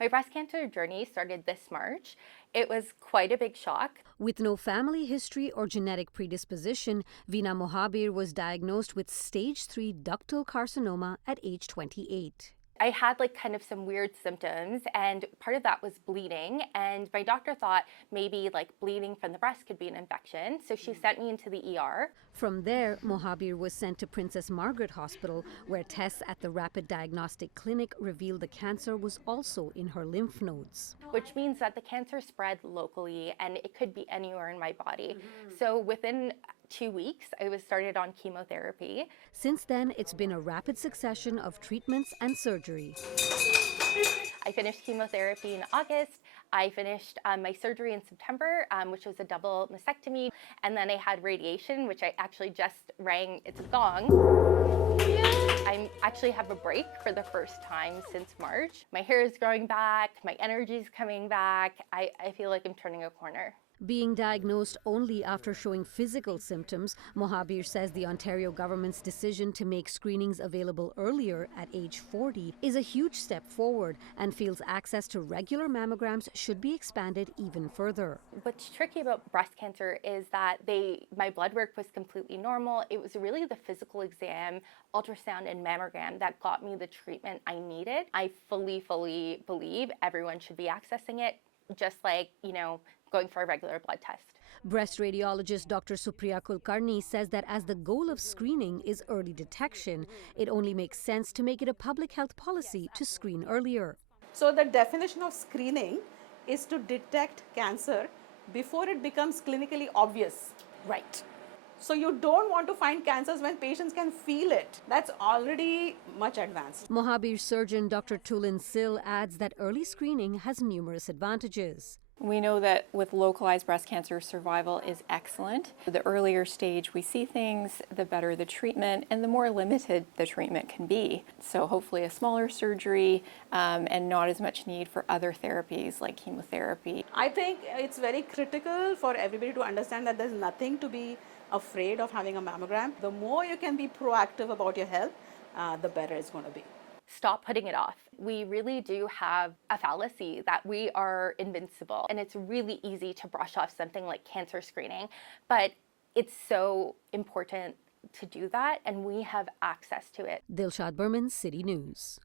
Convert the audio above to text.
My breast cancer journey started this March. It was quite a big shock. With no family history or genetic predisposition, Veena Mohabir was diagnosed with stage 3 ductal carcinoma at age 28. I had kind of some weird symptoms, and part of that was bleeding, and my doctor thought maybe bleeding from the breast could be an infection, so she sent me into the ER. From there, Mohabir was sent to Princess Margaret Hospital, where tests at the Rapid Diagnostic Clinic revealed the cancer was also in her lymph nodes. Which means that the cancer spread locally and it could be anywhere in my body. So within 2 weeks, I was started on chemotherapy. Since then, it's been a rapid succession of treatments and surgery. I finished chemotherapy in August. I finished my surgery in September, which was a double mastectomy. And then I had radiation, which I actually just rang its gong. I actually have a break for the first time since March. My hair is growing back, my energy is coming back. I feel like I'm turning a corner. Being diagnosed only after showing physical symptoms, Mohabir says the Ontario government's decision to make screenings available earlier at age 40 is a huge step forward and feels access to regular mammograms should be expanded even further. What's tricky about breast cancer is that my blood work was completely normal. It was really the physical exam, ultrasound, and mammogram that got me the treatment I needed. I fully believe everyone should be accessing it, just like, going for a regular blood test. Breast radiologist Dr. Supriya Kulkarni says that as the goal of screening is early detection, it only makes sense to make it a public health policy to screen earlier. So the definition of screening is to detect cancer before it becomes clinically obvious. Right. So you don't want to find cancers when patients can feel it. That's already much advanced. Mohabir surgeon Dr. Tulin Sil adds that early screening has numerous advantages. We know that with localized breast cancer, survival is excellent. The earlier stage we see things, the better the treatment and the more limited the treatment can be. So hopefully a smaller surgery and not as much need for other therapies like chemotherapy. I think it's very critical for everybody to understand that there's nothing to be afraid of having a mammogram. The more you can be proactive about your health, the better it's going to be. Stop putting it off. We really do have a fallacy that we are invincible, and it's really easy to brush off something like cancer screening, but it's so important to do that, and we have access to it. Dilshad Burman, City News.